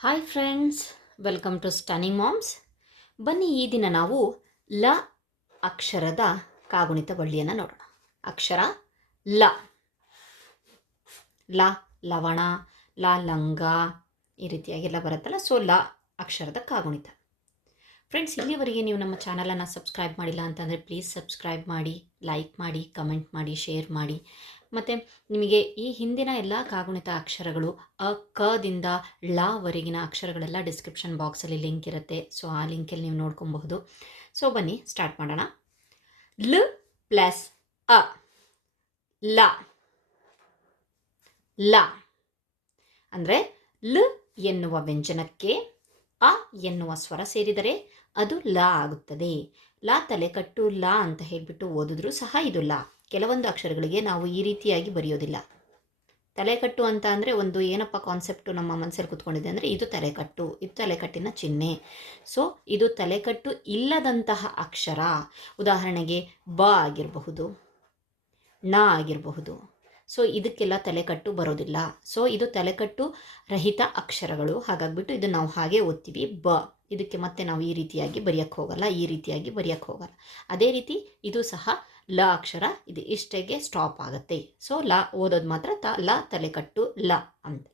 Hi friends welcome to stunning moms ಬನ್ನಿ ಈ ದಿನ ನಾವು ಲ ಅಕ್ಷರದ ಕಾಗುಣಿತ ಬಳ್ಳಿಯನ್ನು ನೋಡೋಣ. ಅಕ್ಷರ ಲ. ಲ ಲವಣ, ಲ ಲಂಗ ಈ ರೀತಿಯಾಗೆಲ್ಲ ಬರುತ್ತಲ್ಲ ಸೊ ಲ ಅಕ್ಷರದ ಕಾಗುಣಿತ. ಫ್ರೆಂಡ್ಸ್ ಇಲ್ಲಿವರೆಗೆ ನೀವು ನಮ್ಮ ಚಾನಲನ್ನು ಸಬ್ಸ್ಕ್ರೈಬ್ ಮಾಡಿಲ್ಲ ಅಂತಂದರೆ ಪ್ಲೀಸ್ ಸಬ್ಸ್ಕ್ರೈಬ್ ಮಾಡಿ ಲೈಕ್ ಮಾಡಿ ಕಮೆಂಟ್ ಮಾಡಿ ಶೇರ್ ಮಾಡಿ. ಮತ್ತು ನಿಮಗೆ ಈ ಹಿಂದಿನ ಎಲ್ಲ ಕಾಗುಣಿತ ಅಕ್ಷರಗಳು ಅ ಕದಿಂದ ವರೆಗಿನ ಅಕ್ಷರಗಳೆಲ್ಲ ಡಿಸ್ಕ್ರಿಪ್ಷನ್ ಬಾಕ್ಸಲ್ಲಿ ಲಿಂಕ್ ಇರುತ್ತೆ. ಸೊ ಆ ಲಿಂಕಲ್ಲಿ ನೀವು ನೋಡ್ಕೊಬಹುದು. ಸೊ ಬನ್ನಿ ಸ್ಟಾರ್ಟ್ ಮಾಡೋಣ. ಲ ಪ್ಲಸ್ ಅ, ಲ. ಲ. ಅಂದರೆ ಲ ಎನ್ನುವ ವ್ಯಂಜನಕ್ಕೆ ಅ ಎನ್ನುವ ಸ್ವರ ಸೇರಿದರೆ ಅದು ಲ ಆಗುತ್ತದೆ. ಲ ತಲೆ ಕಟ್ಟು ಲ ಅಂತ ಹೇಳಿಬಿಟ್ಟು ಓದಿದ್ರು ಸಹ ಇದು ಲ. ಕೆಲವೊಂದು ಅಕ್ಷರಗಳಿಗೆ ನಾವು ಈ ರೀತಿಯಾಗಿ ಬರೆಯೋದಿಲ್ಲ. ತಲೆಕಟ್ಟು ಅಂತ ಅಂದರೆ ಒಂದು ಏನಪ್ಪ ಕಾನ್ಸೆಪ್ಟು ನಮ್ಮ ಮನಸ್ಸಲ್ಲಿ ಕುತ್ಕೊಂಡಿದೆ ಅಂದರೆ ಇದು ತಲೆಕಟ್ಟು, ಇದು ತಲೆಕಟ್ಟಿನ ಚಿಹ್ನೆ. ಸೊ ಇದು ತಲೆಕಟ್ಟು ಇಲ್ಲದಂತಹ ಅಕ್ಷರ. ಉದಾಹರಣೆಗೆ ಬ ಆಗಿರಬಹುದು, ನ ಆಗಿರಬಹುದು. ಸೊ ಇದಕ್ಕೆಲ್ಲ ತಲೆಕಟ್ಟು ಬರೋದಿಲ್ಲ. ಸೊ ಇದು ತಲೆಕಟ್ಟು ರಹಿತ ಅಕ್ಷರಗಳು. ಹಾಗಾಗ್ಬಿಟ್ಟು ಇದು ನಾವು ಹಾಗೆ ಓದ್ತೀವಿ ಬ. ಇದಕ್ಕೆ ಮತ್ತೆ ನಾವು ಈ ರೀತಿಯಾಗಿ ಬರೆಯಕ್ಕೆ ಹೋಗಲ್ಲ, ಈ ರೀತಿಯಾಗಿ ಬರೆಯಕ್ಕೆ ಹೋಗಲ್ಲ. ಅದೇ ರೀತಿ ಇದು ಸಹ ಲ ಅಕ್ಷರ, ಇದು ಇಷ್ಟೇಗೆ ಸ್ಟಾಪ್ ಆಗುತ್ತೆ. ಸೊ ಲ ಓದೋದು ಮಾತ್ರ ತ, ಲ ತಲೆಕಟ್ಟು, ಲ ಅಂತ.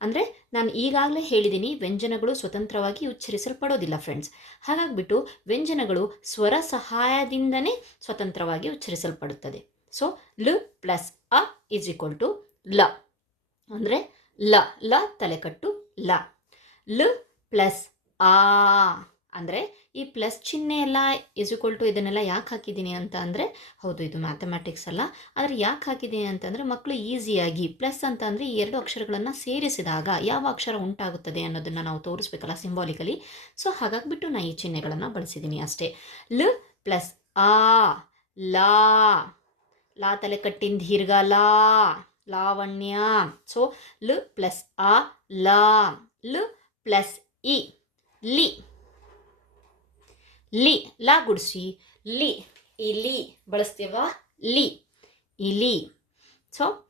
ಅಂದರೆ ನಾನು ಈಗಾಗಲೇ ಹೇಳಿದ್ದೀನಿ ವ್ಯಂಜನಗಳು ಸ್ವತಂತ್ರವಾಗಿ ಉಚ್ಚರಿಸಲ್ಪಡೋದಿಲ್ಲ ಫ್ರೆಂಡ್ಸ್ ಹಾಗಾಗಿಬಿಟ್ಟು ವ್ಯಂಜನಗಳು ಸ್ವರ ಸಹಾಯದಿಂದನೇ ಸ್ವತಂತ್ರವಾಗಿ ಉಚ್ಚರಿಸಲ್ಪಡುತ್ತದೆ. ಸೊ ಲ ಪ್ಲಸ್ ಅ ಇಸ್ ಈಕ್ವಲ್ ಟು ಲ. ಅಂದರೆ ಲ ಲ ತಲೆಕಟ್ಟು, ಲ. ಲ ಪ್ಲಸ್ ಆ ಅಂದರೆ ಈ ಪ್ಲಸ್ ಚಿಹ್ನೆ ಎಲ್ಲ ಈಕ್ವಲ್ ಟು ಇದನ್ನೆಲ್ಲ ಯಾಕೆ ಹಾಕಿದ್ದೀನಿ ಅಂತ ಅಂದರೆ, ಹೌದು ಇದು ಮ್ಯಾಥಮೆಟಿಕ್ಸ್ ಅಲ್ಲ. ಆದರೆ ಯಾಕೆ ಹಾಕಿದ್ದೀನಿ ಅಂತಂದರೆ ಮಕ್ಕಳು ಈಸಿಯಾಗಿ ಪ್ಲಸ್ ಅಂತ ಅಂದರೆ ಈ ಎರಡು ಅಕ್ಷರಗಳನ್ನು ಸೇರಿಸಿದಾಗ ಯಾವ ಅಕ್ಷರ ಉಂಟಾಗುತ್ತದೆ ಅನ್ನೋದನ್ನು ನಾವು ತೋರಿಸ್ಬೇಕಲ್ಲ ಸಿಂಬಾಲಿಕಲಿ ಸೊ ಹಾಗಾಗಿಬಿಟ್ಟು ನಾನು ಈ ಚಿಹ್ನೆಗಳನ್ನು ಬಳಸಿದ್ದೀನಿ ಅಷ್ಟೇ. ಲ್ ಪ್ಲಸ್ ಆ, ಲಾ. ಲಾ ತಲೆ ಕಟ್ಟಿನ ದೀರ್ಘ ಲಾ. ಲಾವಣ್ಯ. ಸೊ ಲ್ ಪ್ಲಸ್ ಆ, ಲಾ. ಲ್ ಪ್ಲಸ್ ಇ. ಲಿ. ಲಿ, ಲಾ ಗುಡಿಸಿ. ಲಿ, ಇಲಿ ಬಳಸ್ತೀವ? ಲಿ, ಇಲಿ. ಸೊ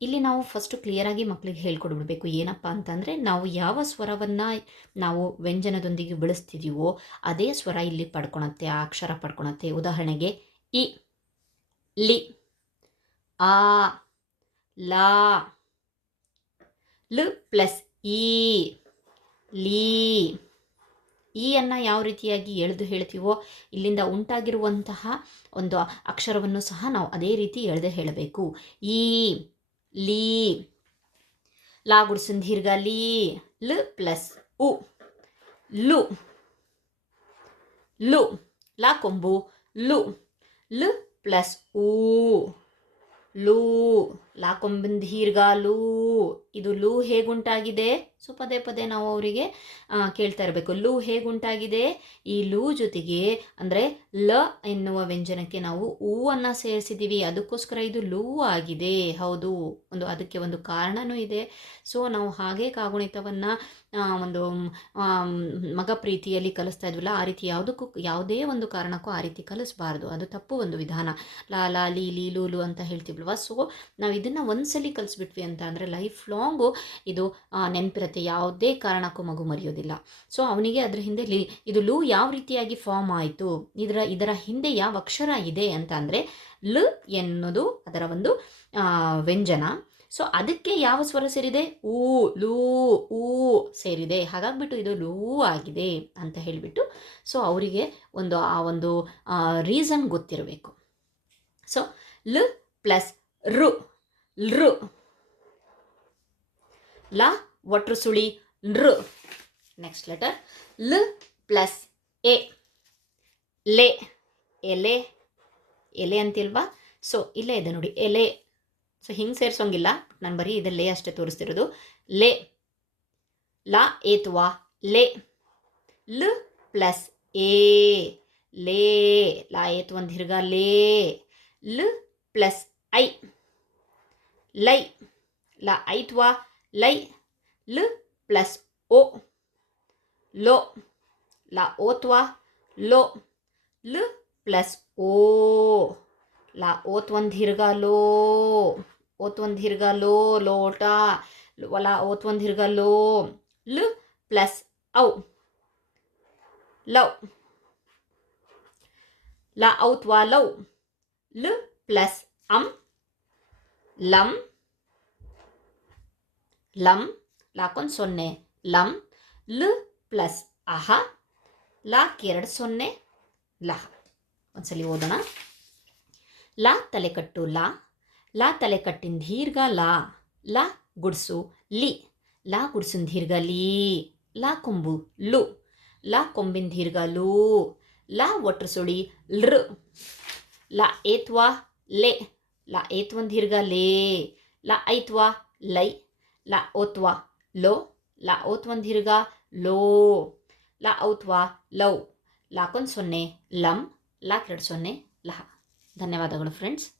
ಇಲ್ಲಿ ನಾವು ಫಸ್ಟು ಕ್ಲಿಯರಾಗಿ ಮಕ್ಕಳಿಗೆ ಹೇಳ್ಕೊಡ್ಬಿಡ್ಬೇಕು. ಏನಪ್ಪ ಅಂತಂದರೆ, ನಾವು ಯಾವ ಸ್ವರವನ್ನು ನಾವು ವ್ಯಂಜನದೊಂದಿಗೆ ಬಳಸ್ತಿದೀವೋ, ಅದೇ ಸ್ವರ ಇಲ್ಲಿ ಪಡ್ಕೊಳತ್ತೆ ಆ ಅಕ್ಷರ ಪಡ್ಕೊಳತ್ತೆ ಉದಾಹರಣೆಗೆ, ಇ, ಲಿ, ಆ, ಲಾ, ಲ್ ಪ್ಲಸ್ ಈ ಲೀ. ಈ ಅನ್ನು ಯಾವ ರೀತಿಯಾಗಿ ಎಳೆದು ಹೇಳ್ತೀವೋ, ಇಲ್ಲಿಂದ ಉಂಟಾಗಿರುವಂತಹ ಒಂದು ಅಕ್ಷರವನ್ನು ಸಹ ನಾವು ಅದೇ ರೀತಿ ಎಳೆದು ಹೇಳಬೇಕು. ಈ, ಲೀ, ಲಾ ಗುಡ್ಸಿನ ದೀರ್ಘ ಲೀ, ಲ್ ಪ್ಲಸ್ ಉ, ಲು ಲು, ಲಾ ಕೊಂಬು, ಲು, ಲ್ ಪ್ಲಸ್ ಉ ಲೂ, ಲಾ ಕೊಂಬಿನ ದೀರ್ಘ ಲೂ, ಇದು ಲೂ ಹೇಗುಂಟಾಗಿದೆ? ಸೊ ಪದೇ ಪದೇ ನಾವು ಅವರಿಗೆ ಕೇಳ್ತಾ ಇರಬೇಕು. ಲೂ ಹೇಗುಂಟಾಗಿದೆ? ಈ ಲೂ ಜೊತೆಗೆ ಅಂದರೆ ಲ ಎನ್ನುವ ವ್ಯಂಜನಕ್ಕೆ ನಾವು ಹೂವನ್ನು ಸೇರಿಸಿದ್ದೀವಿ ಅದಕ್ಕೋಸ್ಕರ ಇದು ಲೂ ಆಗಿದೆ. ಹೌದು. ಒಂದು ಅದಕ್ಕೆ ಒಂದು ಕಾರಣನೂ ಇದೆ. ಸೊ ನಾವು ಹಾಗೆ ಕಾಗುಣಿತವನ್ನು ಒಂದು ಮಗ ಪ್ರೀತಿಯಲ್ಲಿ ಕಲಿಸ್ತಾ ಇದ್ವಲ್ಲ, ಆ ರೀತಿ ಯಾವುದಕ್ಕೂ, ಯಾವುದೇ ಒಂದು ಕಾರಣಕ್ಕೂ ಆ ರೀತಿ ಕಲಿಸ್ಬಾರ್ದು. ಅದು ತಪ್ಪು ಒಂದು ವಿಧಾನ. ಲಾ ಲಾ, ಲೀ ಲೀ ಲೂಲು ಅಂತ ಹೇಳ್ತೀವಲ್ವ ಸೊ ನಾವು ಇದನ್ನು ಒಂದ್ಸಲಿ ಕಲಿಸ್ಬಿಟ್ವಿ ಅಂತ ಅಂದರೆ ಲೈಫ್ ಲಾಂಗು ಇದು ನೆನಪಿರುತ್ತೆ ಯಾವುದೇ ಕಾರಣಕ್ಕೂ ಮಗು ಮರೆಯೋದಿಲ್ಲ. ಸೊ ಅವನಿಗೆ ಅದರ ಹಿಂದೆ ಲಿ ಇದು ಲೂ ಯಾವ ರೀತಿಯಾಗಿ ಫಾರ್ಮ್ ಆಯಿತು? ಇದರ ಇದರ ಹಿಂದೆ ಯಾವ ಅಕ್ಷರ ಇದೆ ಅಂತ ಅಂದರೆ ಲ್ ಎನ್ನುವುದು ಅದರ ಒಂದು ವ್ಯಂಜನ. ಸೊ ಅದಕ್ಕೆ ಯಾವ ಸ್ವರ ಸೇರಿದೆ? ಊ, ಲೂ, ಊ ಸೇರಿದೆ. ಹಾಗಾಗ್ಬಿಟ್ಟು ಇದು ಲೂ ಆಗಿದೆ ಅಂತ ಹೇಳಿಬಿಟ್ಟು ಸೊ ಅವರಿಗೆ ಒಂದು, ಆ ಒಂದು ರೀಸನ್ ಗೊತ್ತಿರಬೇಕು. ಸೊ ಲ್ ಪ್ಲಸ್ ರು ಲ್ ಲ ಒಟ್ರು ಸುಳಿ ನೃ ನೆಕ್ಸ್ಟ್ ಲೆಟರ್ ಲ ಪ್ಲಸ್ ಎ. ಲೆ ಎಲೆ. ಎಲೆ ಅಂತಿಲ್ವಾ? ಸೊ ಇಲ್ಲೇ ಇದೆ ನೋಡಿ. ಎಲೆ. ಸೊ ಹಿಂಗೆ ಸೇರಿಸೋಂಗಿಲ್ಲ. ನಾನು ಬರೀ ಇದೆ ಲೇ ಅಷ್ಟೇ ತೋರಿಸ್ತಿರೋದು. ಲೆ. ಲಾ ಏತ್ವಾ? ಲೆ. ಲ ಪ್ಲಸ್ ಎ. ಲೇ. ಲಾ ಏತ್ ಒಂದು ದೀರ್ಘ ಲೇ. ಲ ಪ್ಲಸ್ ಐ. ಲೈ. ಲ ಐತ್ವಾ? ಲೈ. ಲ್ ಪ್ಲಸ್ ಓ ಲೋ ಲಾ ಓತ್ವಾ ಲೋ ಲ್ ಪ್ಲಸ್ ಓ ಲಾ ಓತ್ ಒಂದು ದೀರ್ಘ ಲೋ ಓತ್ ಒಂದು ದೀರ್ಘ ಲೋ ಲೋಟ ಲಾ ಓತ್ ಒಂದು ದೀರ್ಘ ಲೋ ಲು ಪ್ಲಸ್ ಔ ಲವ್ ಲ ಔತ್ವಾ ಲವ್ ಲು ಪ್ಲಸ್ ಅಂ ಲಂ ಲಂ ಲಾಕೊಂದು ಸೊನ್ನೆ. ಲಂ, ಲ ಪ್ಲಸ್ ಅಹ, ಲಾಕ್ ಎರಡು ಸೊನ್ನೆ, ಲಹ. ಒಂದ್ಸಲಿ ಓದೋಣ. ಲಾ ತಲೆಕಟ್ಟು ಲಾ ಲಾ ತಲೆಕಟ್ಟಿನ ದೀರ್ಘ ಲಾ ಲಾ ಗುಡ್ಸು ಲಿ, ಲಾ ಗುಡ್ಸಿನ ದೀರ್ಘ ಲೀ, ಲಾ ಕೊಂಬು ಲು, ಲಾ ಕೊಂಬಿನ ದೀರ್ಘ ಲೂ, ಲಾ ಒಟ್ರ ಸುಳಿ ಲೃ ಲಾ ಏತ್ವಾ ಲೆ, ಲಾ ಏತ್ವನ್ ದೀರ್ಘ ಲೇ, ಲಾ ಐತ್ವಾ ಲೈ, ಲಾ ಓತ್ವಾ ಲೋ, ಲಾ ಓತ್ವನ್ ದೀರ್ಘ ಲೋ, ಲಾ ಔತ್ವಾ ಲವ್ ಲಾಕೊಂದು ಸೊನ್ನೆ, ಲಂ ಲಾಕ್ ಎರಡು ಸೊನ್ನೆ, ಲಹ. ಧನ್ಯವಾದಗಳು ಫ್ರೆಂಡ್ಸ್